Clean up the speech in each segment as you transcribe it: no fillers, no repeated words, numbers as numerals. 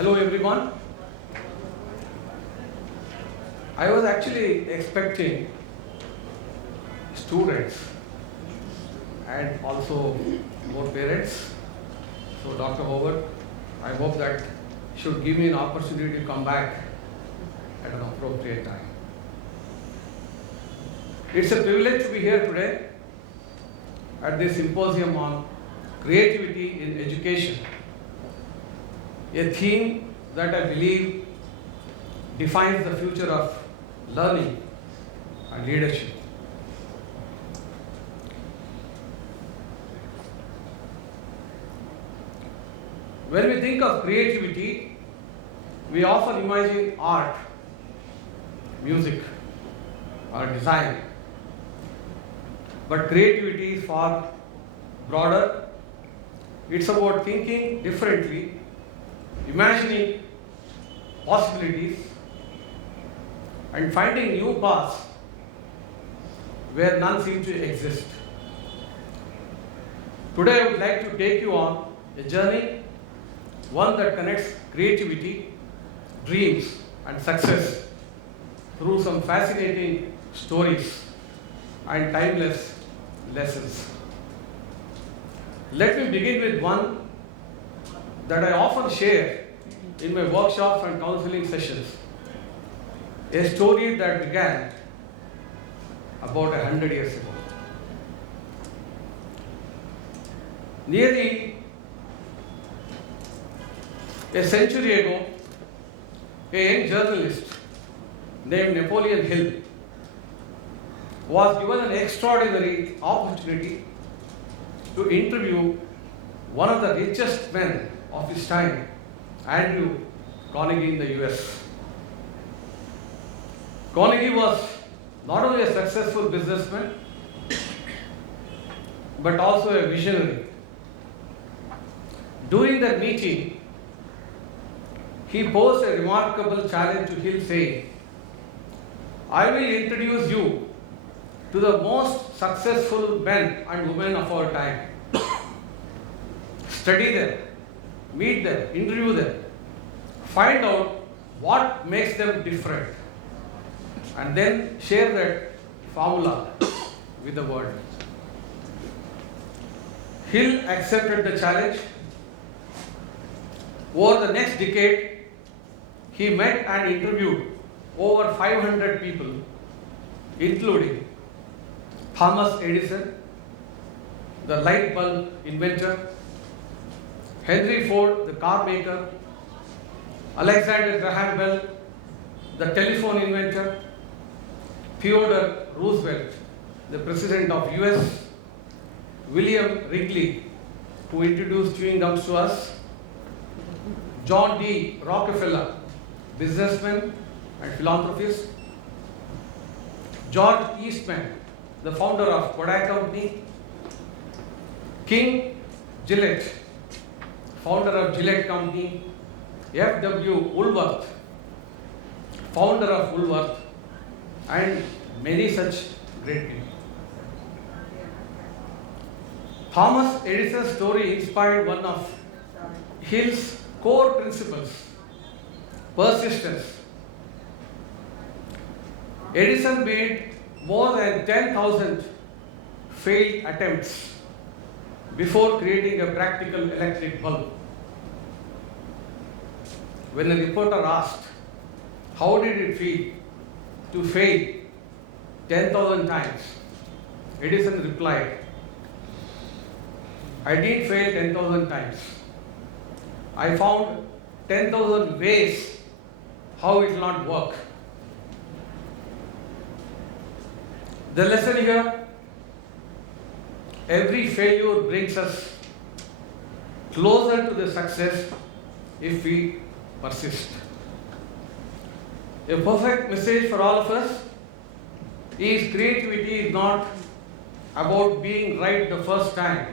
Hello everyone. I was actually expecting students and also more parents. So Dr. Howard, I hope that should give me an opportunity to come back at an appropriate time. It's a privilege to be here today at this symposium on creativity in education, a theme that I believe defines the future of learning and leadership. When we think of creativity, we often imagine art, music, or design. But creativity is far broader. It's about thinking differently, imagining possibilities, and finding new paths where none seem to exist. Today I would like to take you on a journey, one that connects creativity, dreams, and success through some fascinating stories and timeless lessons. Let me begin with one that I often share in my workshops and counseling sessions. A story that began about 100 years ago. Nearly a century ago, a young journalist named Napoleon Hill was given an extraordinary opportunity to interview one of the richest men of his time, Andrew Carnegie in the US. Carnegie was not only a successful businessman, but also a visionary. During that meeting, he posed a remarkable challenge to Hill, saying, "I will introduce you to the most successful men and women of our time. Study them, meet them, interview them, find out what makes them different, and then share that formula with the world." Hill accepted the challenge. Over the next decade, he met and interviewed over 500 people, including Thomas Edison, the light bulb inventor, Henry Ford, the car maker, Alexander Graham Bell, the telephone inventor, Theodore Roosevelt, the president of US, William Wrigley, who introduced chewing gums to us, John D. Rockefeller, businessman and philanthropist, George Eastman, the founder of Kodak Company, King Gillette, founder of Gillette Company, F.W. Woolworth, founder of Woolworth, and many such great people. Thomas Edison's story inspired one of Hill's core principles: persistence. Edison made more than 10,000 failed attempts before creating a practical electric bulb. When a reporter asked, "How did it feel to fail 10,000 times?" Edison replied, "I didn't fail 10,000 times. I found 10,000 ways how it will not work." The lesson here: every failure brings us closer to the success if we persist. A perfect message for all of us is creativity is not about being right the first time.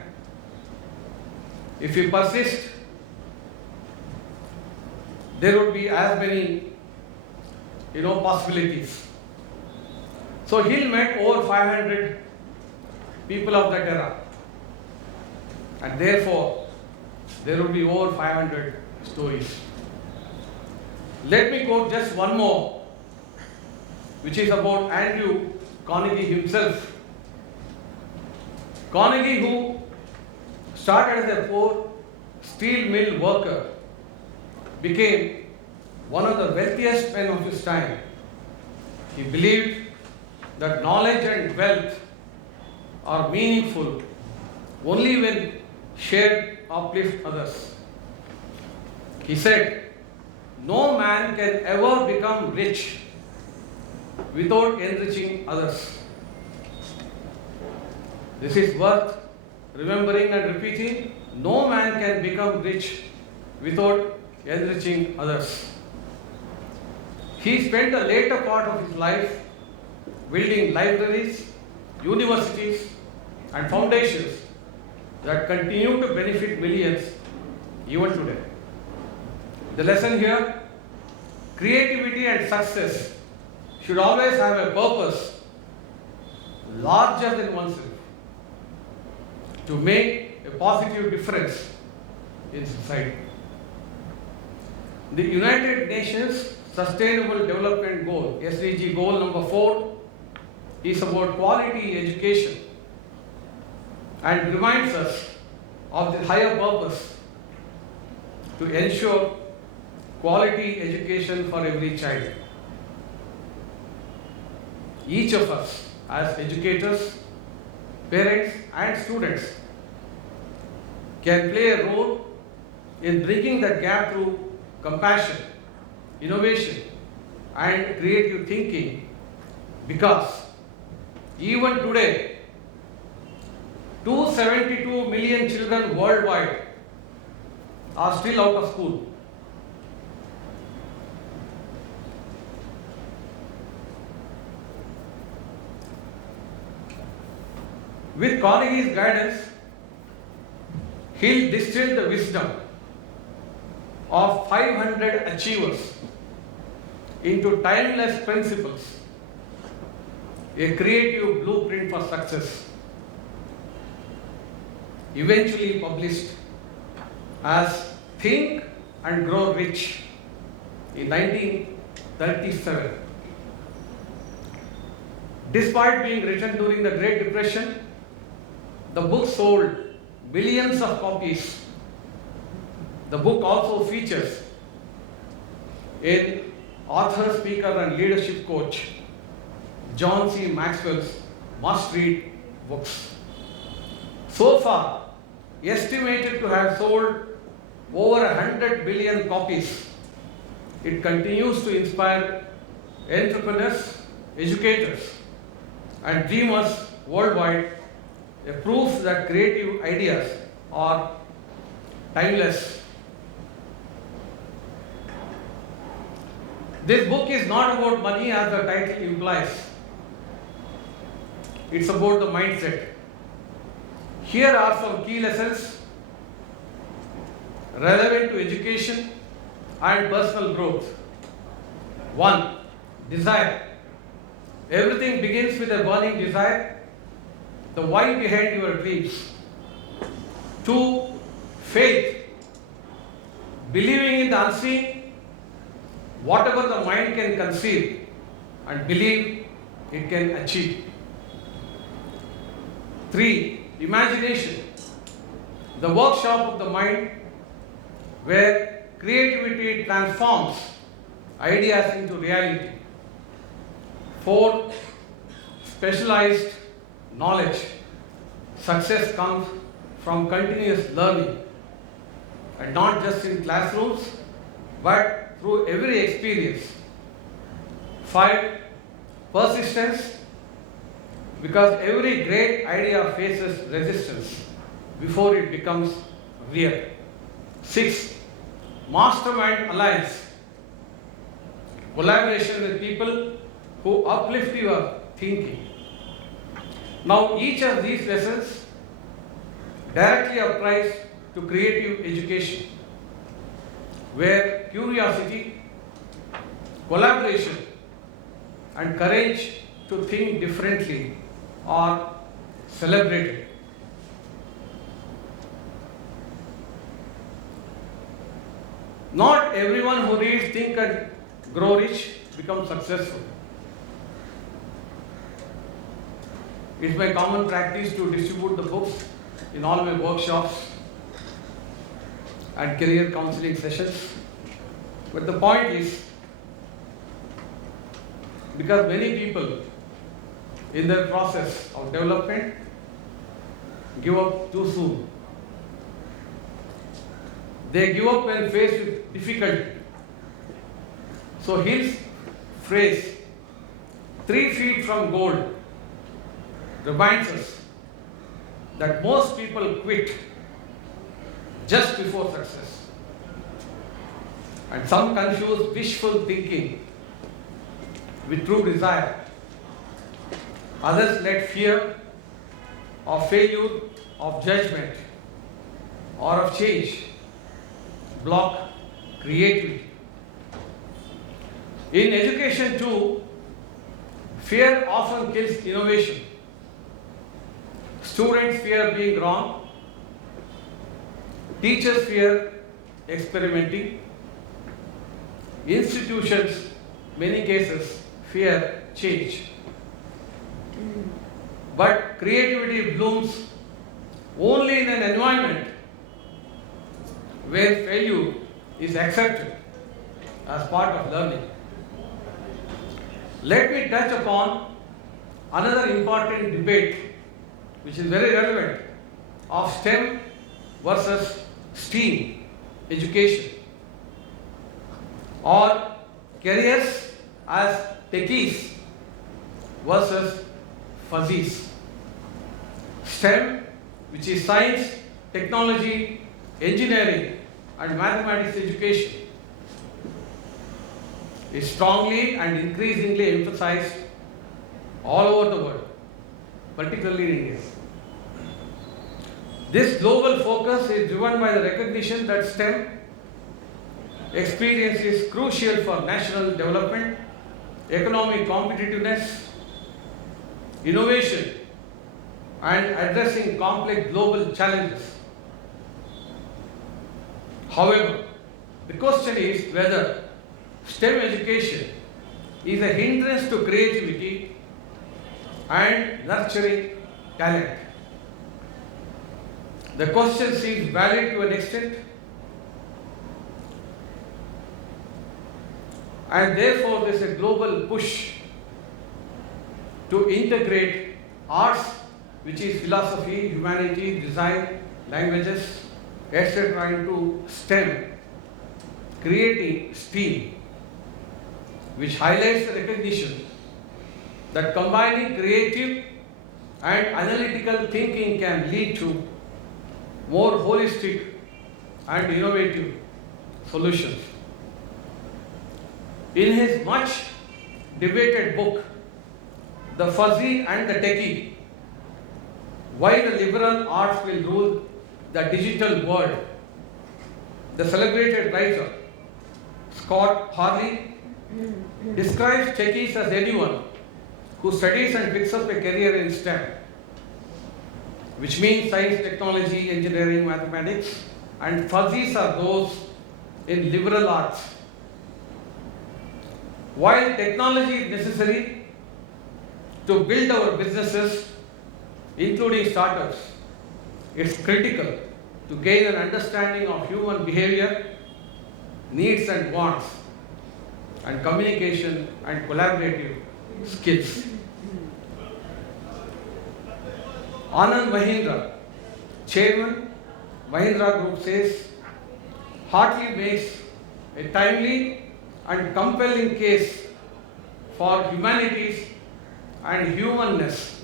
If we persist, there would be as many possibilities. So Hill met over 500 people of that era, and therefore there would be over 500 stories. Let me quote just one more, which is about Andrew Carnegie himself. Carnegie, who started as a poor steel mill worker, became one of the wealthiest men of his time. He believed that knowledge and wealth are meaningful only when shared uplift others. He said, "No man can ever become rich without enriching others." This is worth remembering and repeating. No man can become rich without enriching others. He spent the later part of his life building libraries, universities, and foundations that continue to benefit millions even today. The lesson here: creativity and success should always have a purpose larger than oneself, to make a positive difference in society. The United Nations Sustainable Development Goal, SDG goal number 4, is about quality education and reminds us of the higher purpose to ensure quality education for every child. Each of us as educators, parents and students can play a role in bridging that gap through compassion, innovation and creative thinking, because even today 272 million children worldwide are still out of school. With Carnegie's guidance, Hill distilled the wisdom of 500 achievers into timeless principles, a creative blueprint for success, eventually published as Think and Grow Rich in 1937. Despite being written during the Great Depression, the book sold billions of copies. The book also features in author, speaker and leadership coach John C. Maxwell's must-read books. So far, estimated to have sold over 100 billion copies, it continues to inspire entrepreneurs, educators and dreamers worldwide, a proof that creative ideas are timeless. This book is not about money as the title implies. It's about the mindset. Here are some key lessons relevant to education and personal growth. 1. Desire. Everything begins with a burning desire, the why behind your dreams. 2. Faith. Believing in the unseen, whatever the mind can conceive and believe it can achieve. 3. Imagination. The workshop of the mind where creativity transforms ideas into reality. 4. Specialized knowledge. Success comes from continuous learning, and not just in classrooms but through every experience. 5. Persistence, because every great idea faces resistance before it becomes real. 6. Mastermind alliance. Collaboration with people who uplift your thinking. Now, each of these lessons directly applies to creative education, where curiosity, collaboration, and courage to think differently are celebrated. Not everyone who reads Think and Grow Rich becomes successful. It's my common practice to distribute the books in all my workshops and career counseling sessions. But the point is, because many people in their process of development give up too soon. They give up when faced with difficulty. So Hill's phrase, 3 feet from gold, reminds us that most people quit just before success. And some confuse wishful thinking with true desire. Others let fear of failure, of judgment, or of change block creativity. In education too, fear often kills innovation. Students fear being wrong. Teachers fear experimenting. Institutions, many cases, fear change. But creativity blooms only in an environment where failure is accepted as part of learning. Let me touch upon another important debate which is very relevant of STEM versus STEAM education, or careers as Techies versus Fuzzies. STEM, which is science, technology, engineering and mathematics education, is strongly and increasingly emphasized all over the world, particularly in India. This global focus is driven by the recognition that STEM experience is crucial for national development, economic competitiveness, innovation, and addressing complex global challenges. However, the question is whether STEM education is a hindrance to creativity and nurturing talent. The question seems valid to an extent, and therefore there is a global push to integrate arts, which is philosophy, humanities, design, languages, etc. into STEM, creating STEAM, which highlights the recognition that combining creative and analytical thinking can lead to more holistic and innovative solutions. In his much debated book, The Fuzzy and the Techie, Why the Liberal Arts Will Rule the Digital World, the celebrated writer Scott Harley describes techies as anyone who studies and picks up a career in STEM, which means science, technology, engineering, mathematics, and fuzzies are those in liberal arts. While technology is necessary to build our businesses, including startups, it's critical to gain an understanding of human behavior, needs and wants, and communication and collaborative skills. Anand Mahindra, Chairman, Mahindra Group, says, Hartley makes a timely and compelling case for humanities and humanness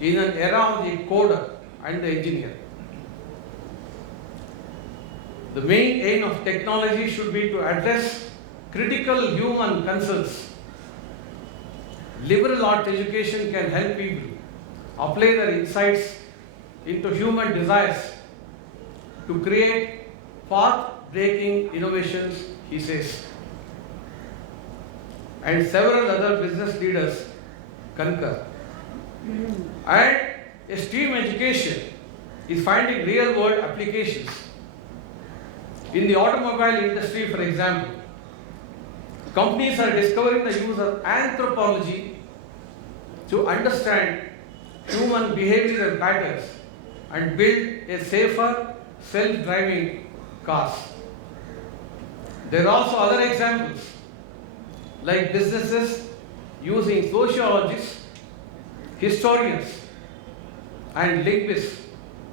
in an era of the coder and the engineer. The main aim of technology should be to address critical human concerns. Liberal arts education can help people apply their insights into human desires to create path-breaking innovations, he says. And several other business leaders concur. And STEAM education is finding real-world applications In the automobile industry, for example, companies are discovering the use of anthropology to understand human behavioral patterns and build a safer self-driving cars. There are also other examples like businesses using sociologists, historians and linguists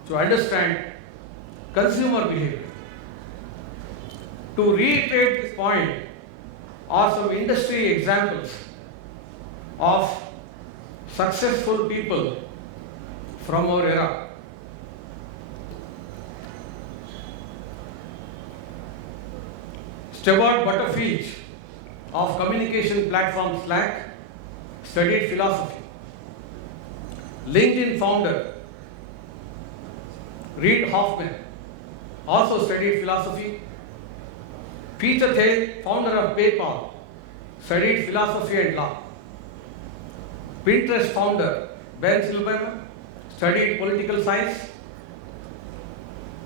to understand consumer behavior. To reiterate this point are some industry examples of successful people from our era. Stuart Butterfield of communication platform Slack studied philosophy. LinkedIn founder Reid Hoffman also studied philosophy. Peter Thiel, founder of PayPal, studied philosophy and law. Pinterest founder Ben Silberman studied political science.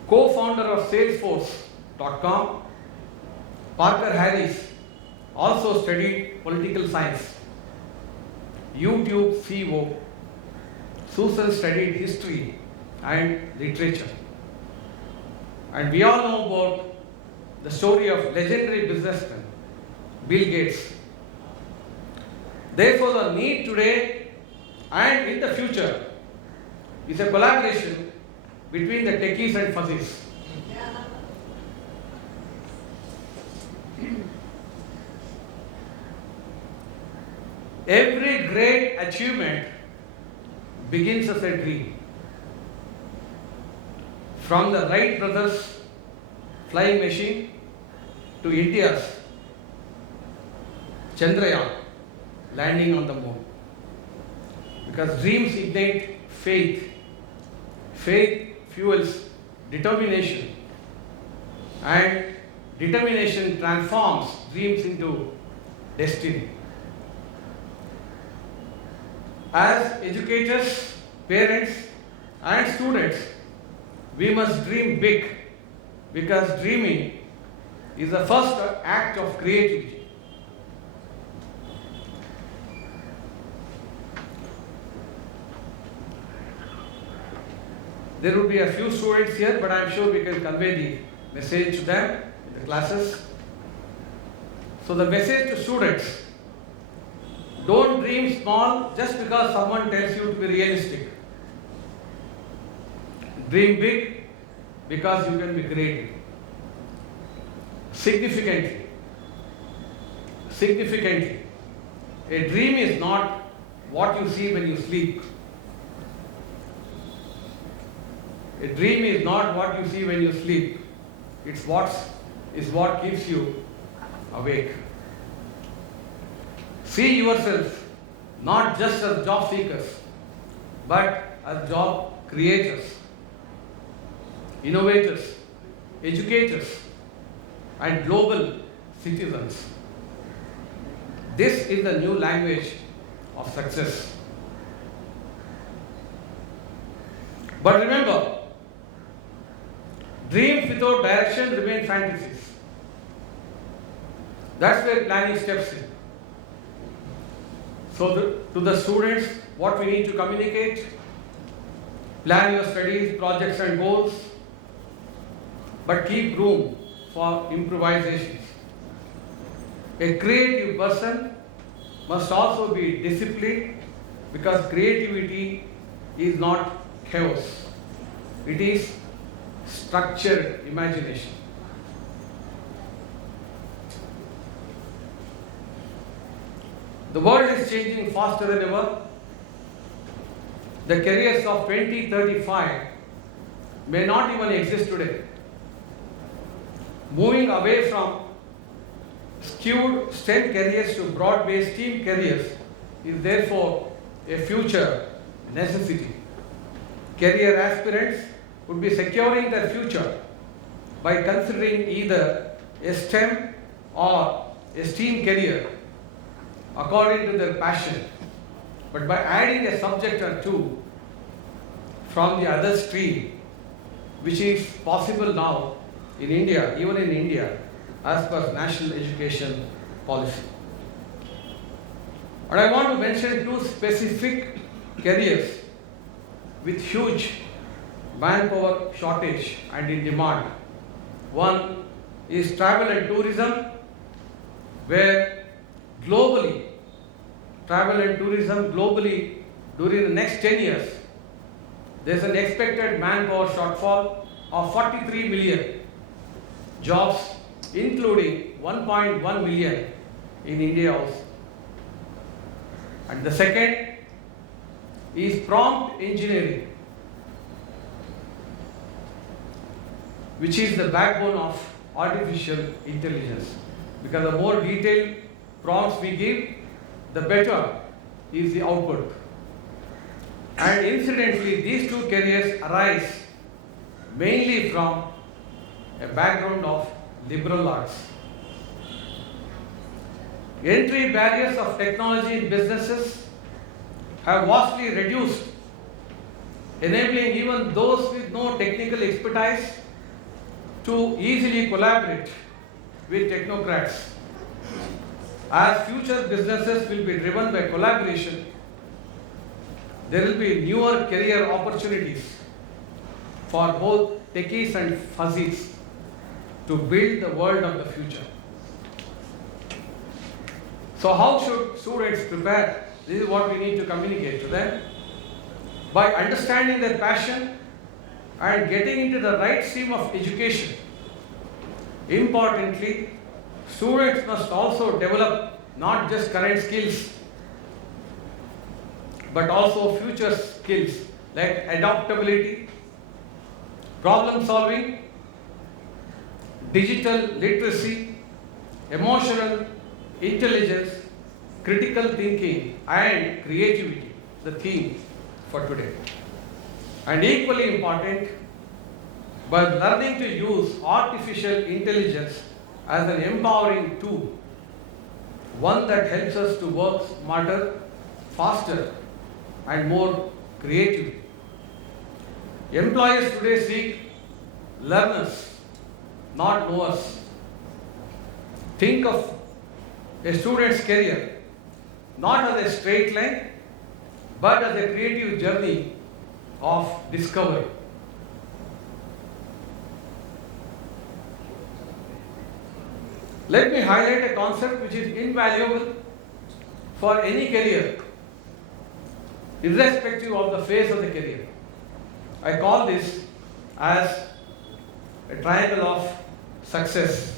Co-founder of Salesforce.com, Parker Harris, also studied political science. YouTube CEO Susan studied history and literature. And we all know about the story of legendary businessman Bill Gates. Therefore, the need today and in the future is a collaboration between the Techies and Fuzzies. Every great achievement begins as a dream. From the Wright brothers' flying machine to India's Chandrayaan landing on the moon. Because dreams ignite faith. Faith fuels determination. And determination transforms dreams into destiny. As educators, parents, and students, we must dream big, because dreaming is the first act of creativity. There will be a few students here, but I am sure we can convey the message to them in the classes. So the message to students: don't dream small just because someone tells you to be realistic. Dream big because you can be creative. Significantly, a dream is not what you see when you sleep. A dream is not what you see when you sleep. It's what keeps you awake. See yourself not just as job seekers, but as job creators, innovators, educators, and global citizens. This is the new language of success. But remember, dreams without direction remain fantasies. That's where planning steps in. So to the students, what we need to communicate: plan your studies, projects and goals, but keep room for improvisations. A creative person must also be disciplined, because creativity is not chaos. It is structured imagination. The world is changing faster than ever. The careers of 2035 may not even exist today. Moving away from skewed STEM careers to broad-based STEAM careers is therefore a future necessity. Career aspirants would be securing their future by considering either a STEM or a STEAM career according to their passion, but by adding a subject or two from the other stream, which is possible now in India, even in India, as per national education policy. And I want to mention two specific careers with huge manpower shortage and in demand. One is travel and tourism, where globally, travel and tourism globally during the next 10 years, there is an expected manpower shortfall of 43 million jobs, including 1.1 million in India also. And the second is prompt engineering, which is the backbone of artificial intelligence. Because the more detailed prompts we give, the better is the output. And incidentally, these two careers arise mainly from a background of liberal arts. Entry barriers of technology in businesses have vastly reduced, enabling even those with no technical expertise to easily collaborate with technocrats. As future businesses will be driven by collaboration, there will be newer career opportunities for both techies and fuzzies to build the world of the future. So how should students prepare? This is what we need to communicate to them. By understanding their passion and getting into the right stream of education. Importantly, students must also develop not just current skills, but also future skills like adaptability, problem solving, digital literacy, emotional intelligence, critical thinking, and creativity, the theme for today. And equally important, by learning to use artificial intelligence as an empowering tool, one that helps us to work smarter, faster, and more creatively. Employers today seek learners, not knowers. Think of a student's career not as a straight line, but as a creative journey of discovery. Let me highlight a concept which is invaluable for any career, irrespective of the phase of the career. I call this as a triangle of success.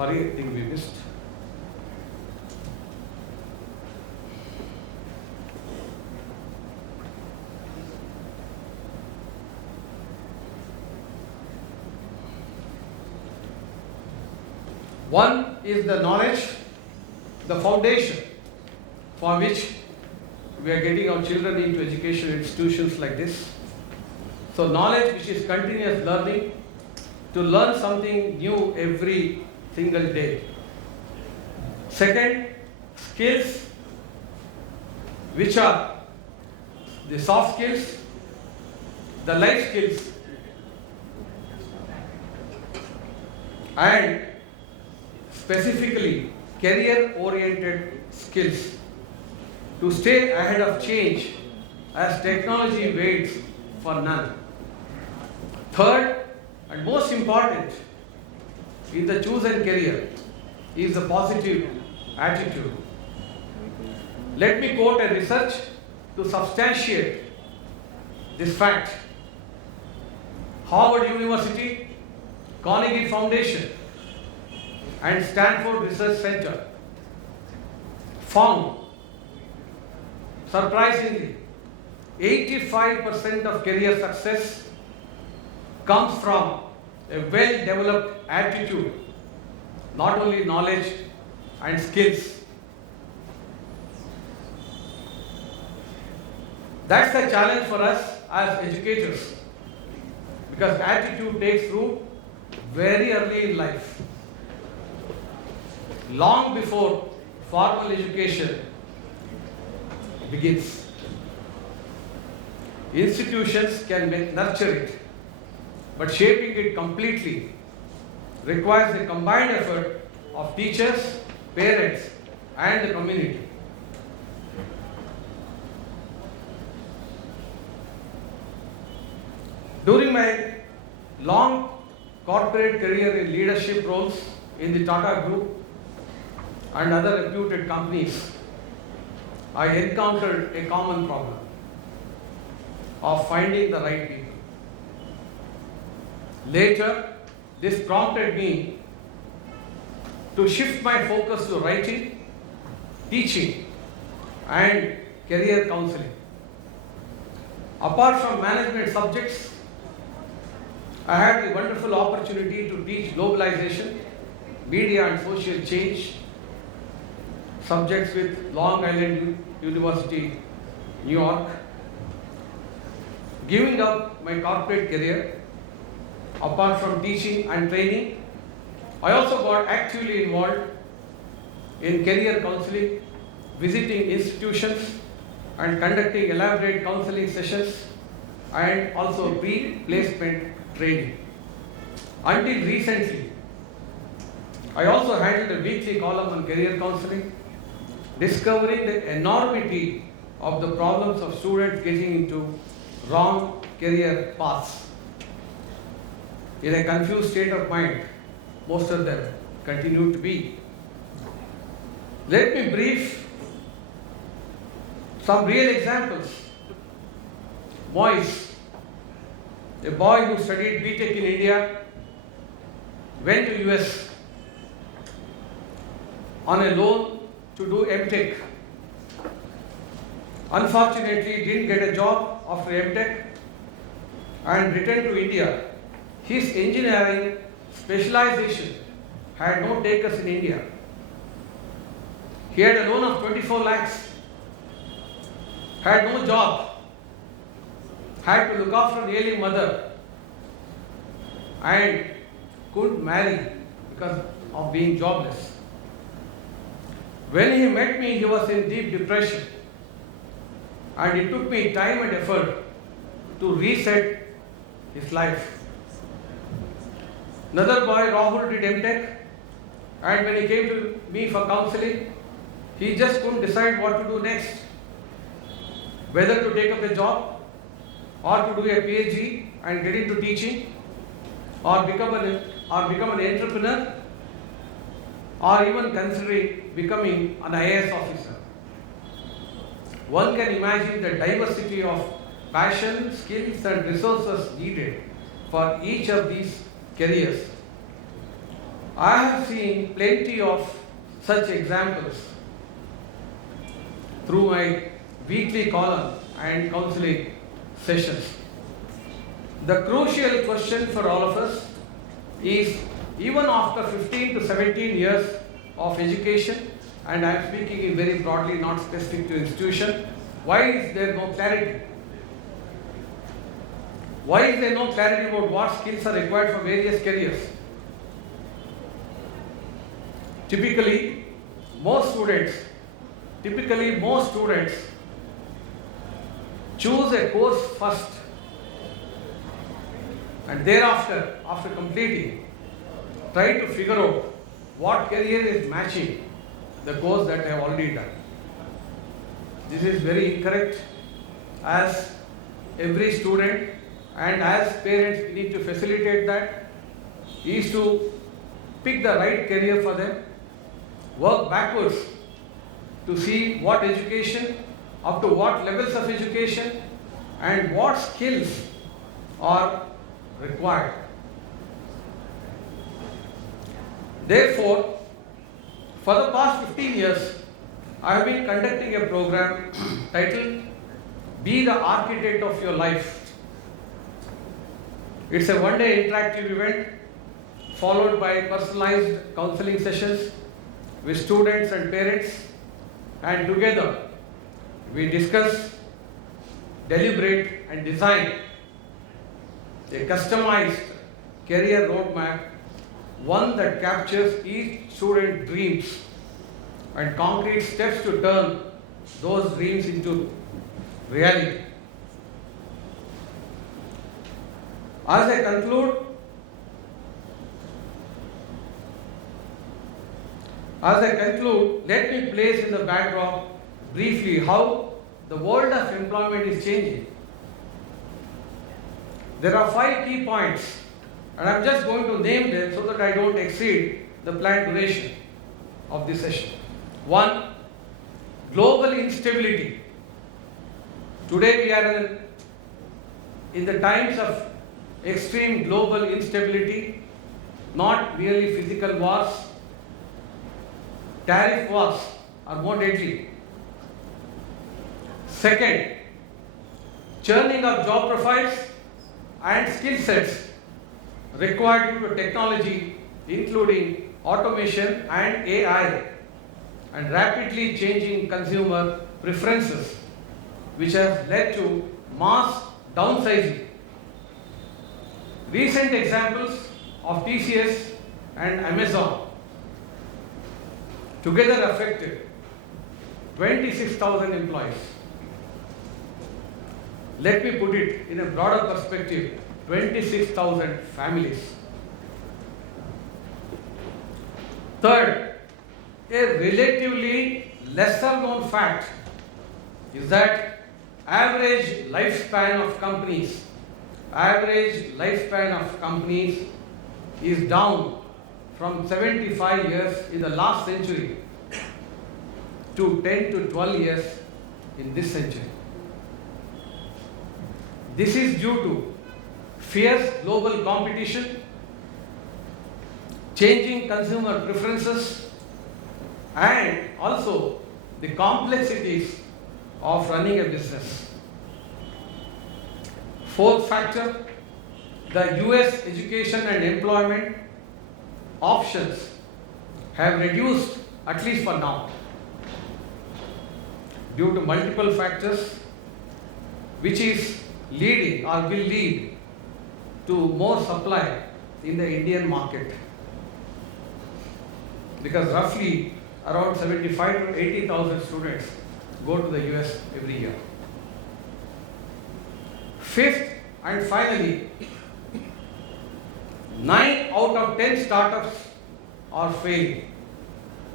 Sorry, I think we missed. One is the knowledge, the foundation for which we are getting our children into educational institutions like this. So knowledge, which is continuous learning, to learn something new every single day. Second, skills, which are the soft skills, the life skills, and specifically career-oriented skills to stay ahead of change as technology waits for none. Third, and most important in the chosen career, is the positive attitude. Let me quote a research to substantiate this fact. Harvard University, Carnegie Foundation, and Stanford Research Center found, surprisingly, 85% of career success comes from a well-developed attitude, not only knowledge and skills. That's the challenge for us as educators, because attitude takes root very early in life, long before formal education begins. institutions can nurture it, but shaping it completely requires the combined effort of teachers, parents, and the community. During my long corporate career in leadership roles in the Tata Group and other reputed companies, I encountered a common problem of finding the right people. Later, this prompted me to shift my focus to writing, teaching, and career counseling. Apart from management subjects, I had the wonderful opportunity to teach globalization, media and social change, subjects with Long Island University, New York. Giving up my corporate career, apart from teaching and training, I also got actively involved in career counseling, visiting institutions and conducting elaborate counseling sessions and also pre-placement training. Until recently, I also handled a weekly column on career counseling, discovering the enormity of the problems of students getting into wrong career paths. In a confused state of mind, most of them continue to be. Let me brief some real examples. Moise, a boy who studied BTech in India, went to US on a loan to do MTech. Unfortunately, didn't get a job after MTech and returned to India. His engineering specialization had no takers in India. He had a loan of 24 lakhs, had no job, had to look after an ailing mother, and couldn't marry because of being jobless. When he met me, he was in deep depression, and it took me time and effort to reset his life. Another boy, Rahul, did MTech, and when he came to me for counseling, he just couldn't decide what to do next. Whether to take up a job, or to do a PhD and get into teaching, or become an entrepreneur, or even considering becoming an IAS officer. One can imagine the diversity of passion, skills, and resources needed for each of these careers. I have seen plenty of such examples through my weekly column and counseling sessions. The crucial question for all of us is, even after 15 to 17 years of education, and I am speaking very broadly, not specific to institution, why is there no clarity? Why is there no clarity about what skills are required for various careers? Typically, most students choose a course first, and thereafter, after completing, try to figure out what career is matching the course that they have already done. This is very incorrect, as every student and as parents need to facilitate that, is to pick the right career for them, work backwards to see what education, up to what levels of education, and what skills are required. Therefore, for the past 15 years, I have been conducting a program titled Be the Architect of Your Life. It's a one-day interactive event followed by personalized counseling sessions with students and parents, and together we discuss, deliberate, and design a customized career roadmap, one that captures each student's dreams and concrete steps to turn those dreams into reality. As I conclude, let me place in the backdrop briefly how the world of employment is changing. There are 5 key points, and I'm just going to name them so that I don't exceed the planned duration of this session. 1. Global instability. Today we are in the times of extreme global instability, not merely physical wars. Tariff wars are more deadly. Second, churning of job profiles and skill sets required due to technology, including automation and AI, and rapidly changing consumer preferences, which has led to mass downsizing. Recent examples of Techies and Amazon together affected 26,000 employees. Let me put it in a broader perspective, 26,000 families. Third, a relatively lesser known fact is that average lifespan of companies is down from 75 years in the last century to 10 to 12 years in this century. This is due to fierce global competition, changing consumer preferences, and also the complexities of running a business. Fourth factor, the US education and employment options have reduced, at least for now, due to multiple factors, which is leading or will lead to more supply in the Indian market, because roughly around 75 to 80,000 students go to the US every year. Fifth and finally, 9 out of 10 startups are failing.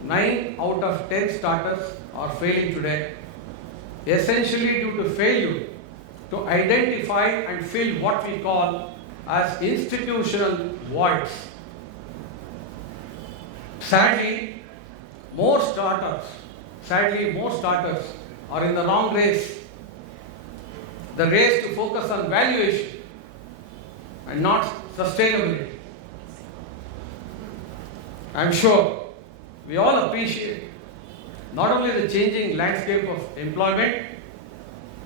9 out of 10 startups are failing today, essentially due to failure to identify and fill what we call as institutional voids. Sadly, more startups are in the wrong race. The race to focus on valuation and not sustainability. I'm sure we all appreciate not only the changing landscape of employment,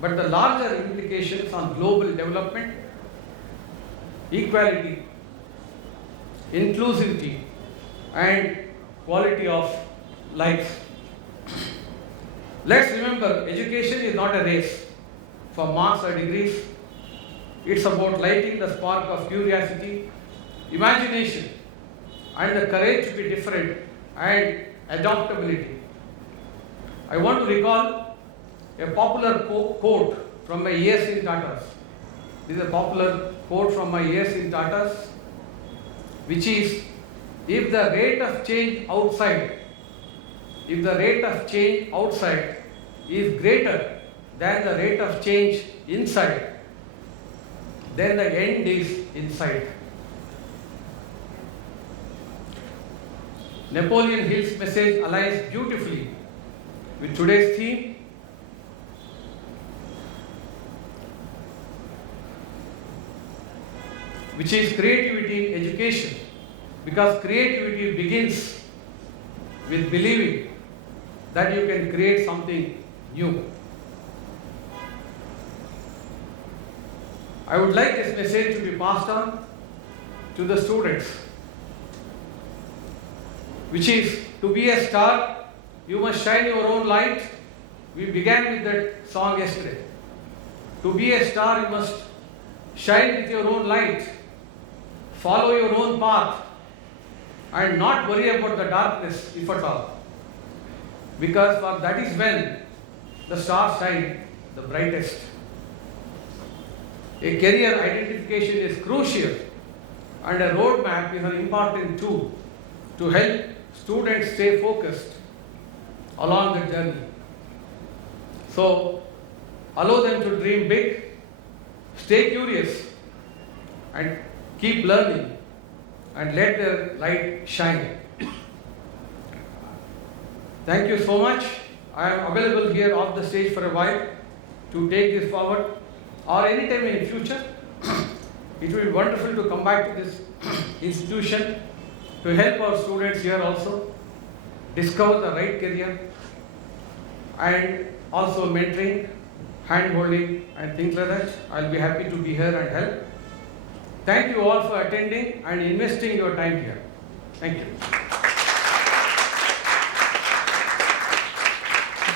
but the larger implications on global development, equality, inclusivity, and quality of life. Let's remember, education is not a race for marks or degrees. It's about lighting the spark of curiosity, imagination, and the courage to be different and adaptability. I want to recall a popular quote from my years in Tatas. This is a popular quote from my years in Tatas, which is, if the rate of change outside is greater than the rate of change inside, then the end is in sight. Napoleon Hill's message aligns beautifully with today's theme, which is creativity in education, because creativity begins with believing that you can create something new. I would like this message to be passed on to the students, which is, to be a star, you must shine your own light. We began with that song yesterday. To be a star, you must shine with your own light, follow your own path, and not worry about the darkness, if at all. Because that is when the stars shine the brightest. A career identification is crucial, and a roadmap is an important tool to help students stay focused along the journey. So, allow them to dream big, stay curious, and keep learning, and let their light shine. Thank you so much. I am available here off the stage for a while to take this forward, or anytime in the future. It will be wonderful to come back to this institution to help our students here also discover the right career, and also mentoring, hand-holding and things like that. I'll be happy to be here and help. Thank you all for attending and investing your time here. Thank you.